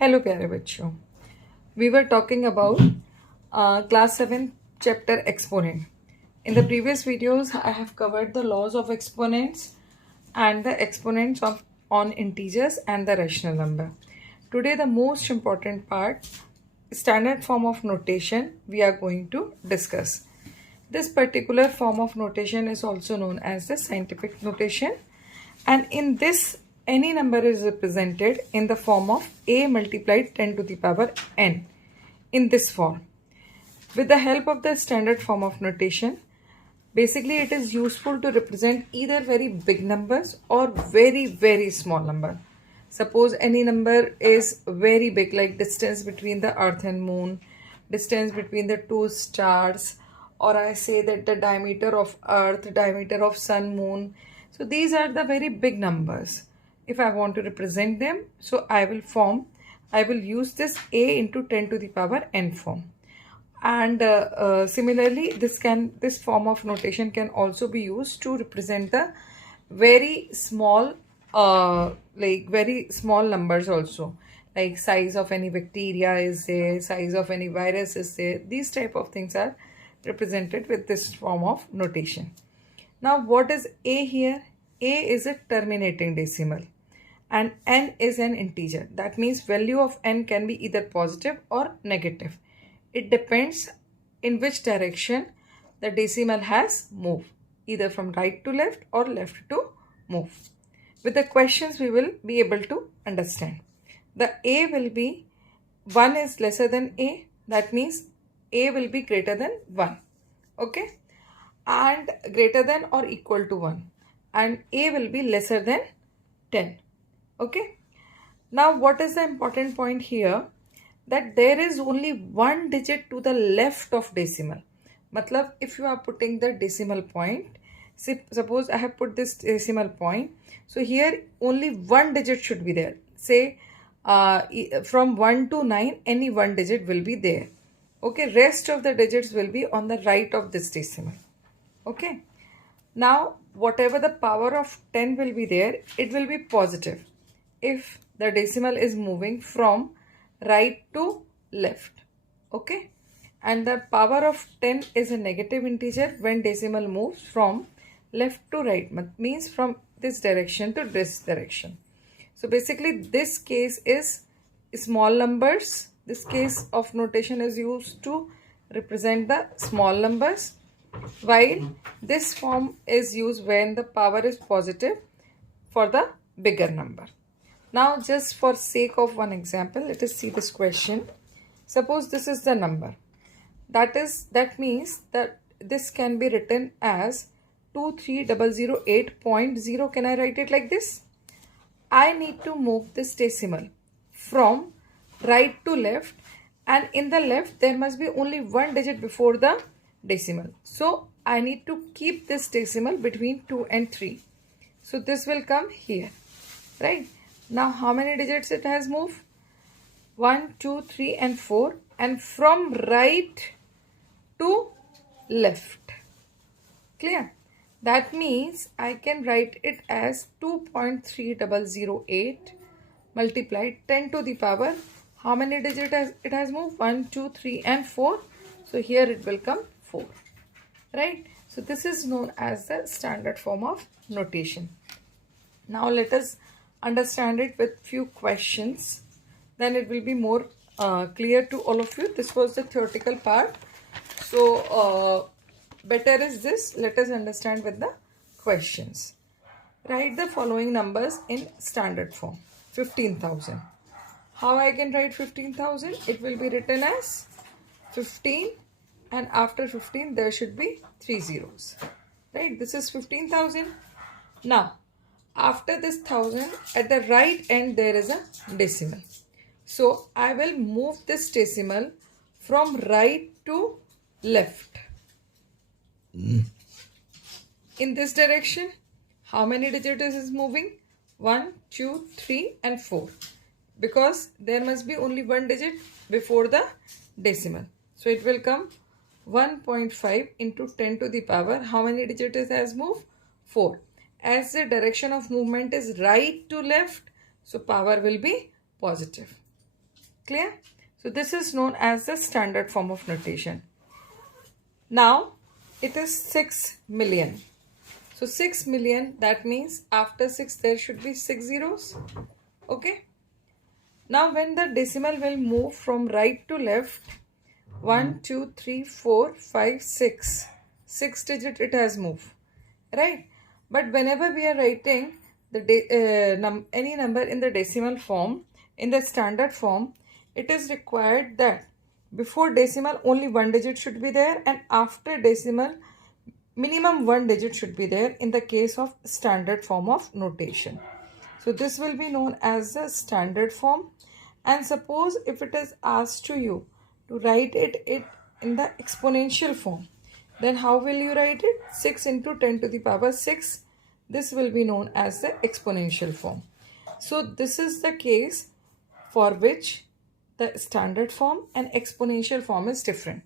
Hello प्यारे बच्चों, we were talking about class 7 chapter exponent. In the previous videos I have covered the laws of exponents and the exponents of on integers and the rational number. Today the most important part, standard form of notation, we are going to discuss. This particular form of notation is also known as the scientific notation, and in this any number is represented in the form of a multiplied 10 to the power n in this form. With the help of the standard form of notation, basically it is useful to represent either very big numbers or very small number. Suppose any number is very big, like distance between the earth and moon, distance between the two stars, or I say that the diameter of earth, diameter of sun, moon. So these are the very big numbers. If I want to represent them, so I will use this a into 10 to the power n form. And similarly, this form of notation can also be used to represent the very small very small numbers also, like size of any bacteria is there, size of any virus is there. These type of things are represented with this form of notation. Now what is a here? A is a terminating decimal and n is an integer. That means value of n can be either positive or negative. It depends in which direction the decimal has moved, either from right to left or left to move. With the questions we will be able to understand. The a will be 1 is lesser than a, that means a will be greater than 1, okay, and greater than or equal to 1, and a will be lesser than 10, okay. Now what is the important point here? That there is only one digit to the left of decimal. Matlab, if you are putting the decimal point, suppose I have put this decimal point, so here only one digit should be there. Say from 1 to 9, any one digit will be there, okay. Rest of the digits will be on the right of this decimal, okay. Now whatever the power of 10 will be there, it will be positive if the decimal is moving from right to left, okay. And the power of 10 is a negative integer when decimal moves from left to right, means from this direction to this direction. So basically this case is small numbers. This case of notation is used to represent the small numbers, while this form is used when the power is positive for the bigger number. Now just for sake of one example, let us see this question. Suppose this is the number. That means that this can be written as 23008.0. Can I write it like this? I need to move this decimal from right to left, and in the left there must be only one digit before the decimal. So I need to keep this decimal between 2 and 3. So this will come here, right? Now how many digits it has moved? 1, 2, 3 and 4, and from right to left. Clear? That means I can write it as 2.3008 multiplied 10 to the power. How many digits it has moved? 1, 2, 3 and 4. So here it will come 4. Right? So this is known as the standard form of notation. Now let us understand it with few questions. Then it will be more clear to all of you. This was the theoretical part. So better is this. Let us understand with the questions. Write the following numbers in standard form. 15,000. How I can write 15,000? It will be written as 15, and after 15 there should be 3 zeros. Right? This is 15,000. Now after this 1000, at the right end there is a decimal. So I will move this decimal from right to left. In this direction, how many digits is moving? 1, 2, 3 and 4. Because there must be only one digit before the decimal. So it will come 1.5 into 10 to the power. How many digits it has moved? 4. As the direction of movement is right to left, so power will be positive. Clear? So this is known as the standard form of notation. Now it is 6 million. So 6 million, that means after 6 there should be 6 zeros. Okay. Now when the decimal will move from right to left, 1, 2, 3, 4, 5, 6. 6 digit it has moved. Right. But whenever we are writing any number in the decimal form, in the standard form, it is required that before decimal only one digit should be there, and after decimal minimum one digit should be there in the case of standard form of notation. So this will be known as the standard form. And suppose if it is asked to you to write it in the exponential form, then how will you write it? 6 into 10 to the power 6. This will be known as the exponential form. So this is the case for which the standard form and exponential form is different.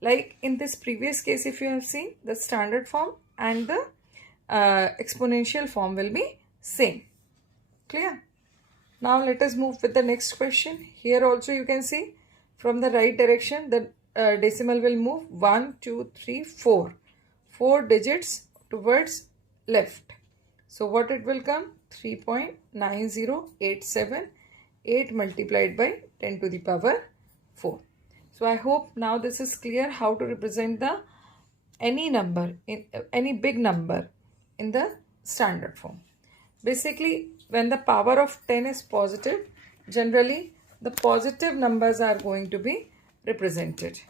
Like in this previous case, if you have seen, the standard form and the exponential form will be same. Clear? Now let us move with the next question. Here also you can see from the right direction the decimal will move 1, 2, 3, 4. 4 digits towards left. So what it will come? 3.9087. 8 multiplied by 10 to the power 4. So I hope now this is clear how to represent the any number in any big number in the standard form. Basically, when the power of 10 is positive, generally the positive numbers are going to be represented.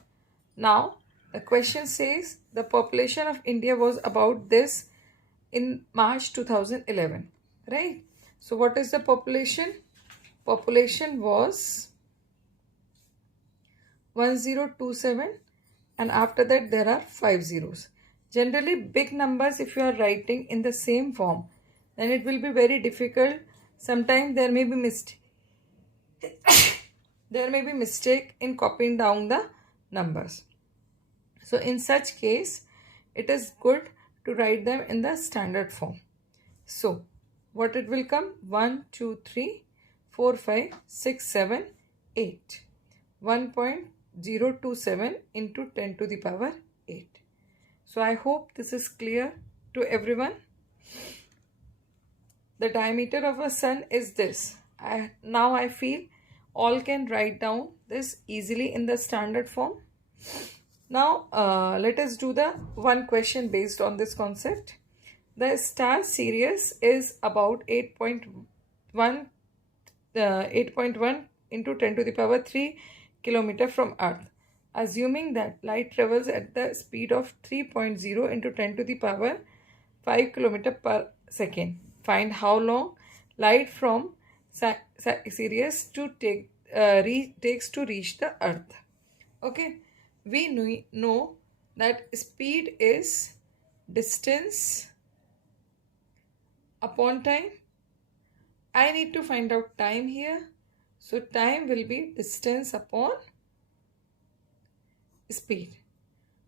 Now the question says the population of India was about this in March 2011, right? So what is the population? Population was 1027, and after that there are 5 zeros. Generally big numbers, if you are writing in the same form, then it will be very difficult. Sometimes there may be mistake in copying down the numbers. So in such case, it is good to write them in the standard form. So what it will come? 1, 2, 3, 4, 5, 6, 7, 8. 1.027 into 10 to the power 8. So I hope this is clear to everyone. The diameter of a sun is this. Now I feel all can write down this easily in the standard form. Now let us do the one question based on this concept. The star Sirius is about 8.1 into 10 to the power 3 kilometer from Earth. Assuming that light travels at the speed of 3.0 into 10 to the power 5 kilometer per second. Find how long light from Sirius takes to reach the Earth. Okay, we know that speed is distance upon time. I need to find out time here. So time will be distance upon speed.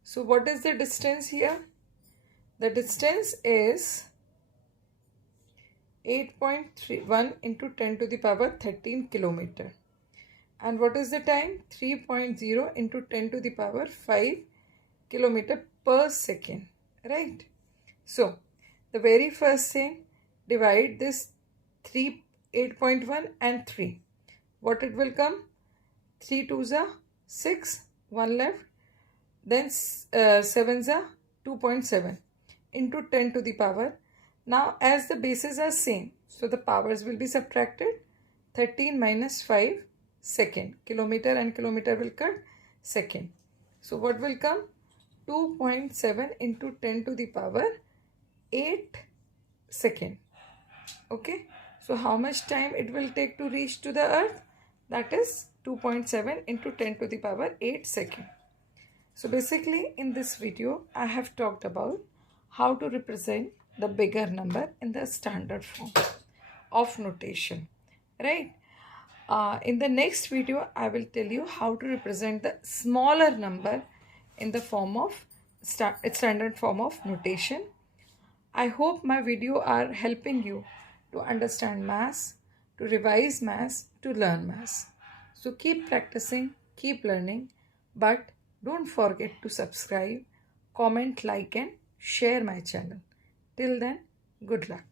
So what is the distance here? The distance is 8.31 into 10 to the power 13 kilometer. And what is the time? 3.0 into 10 to the power 5 kilometer per second. Right? So the very first thing, divide this 8.1 and 3. What it will come? 3 2s are 6, 1 left. Then 7s are 2.7 into 10 to the power. Now as the bases are same, so the powers will be subtracted. 13 minus 5 second. Kilometer and kilometer will cut second. So what will come? 2.7 into 10 to the power 8 second. Okay. So how much time it will take to reach to the Earth? That is 2.7 into 10 to the power 8 second. So basically in this video I have talked about how to represent the bigger number in the standard form of notation, right? In the next video I will tell you how to represent the smaller number in the form of standard form of notation. I hope my video are helping you to understand maths, to revise maths, to learn maths. So keep practicing, keep learning, but don't forget to subscribe, comment, like, and share my channel. Till then, good luck.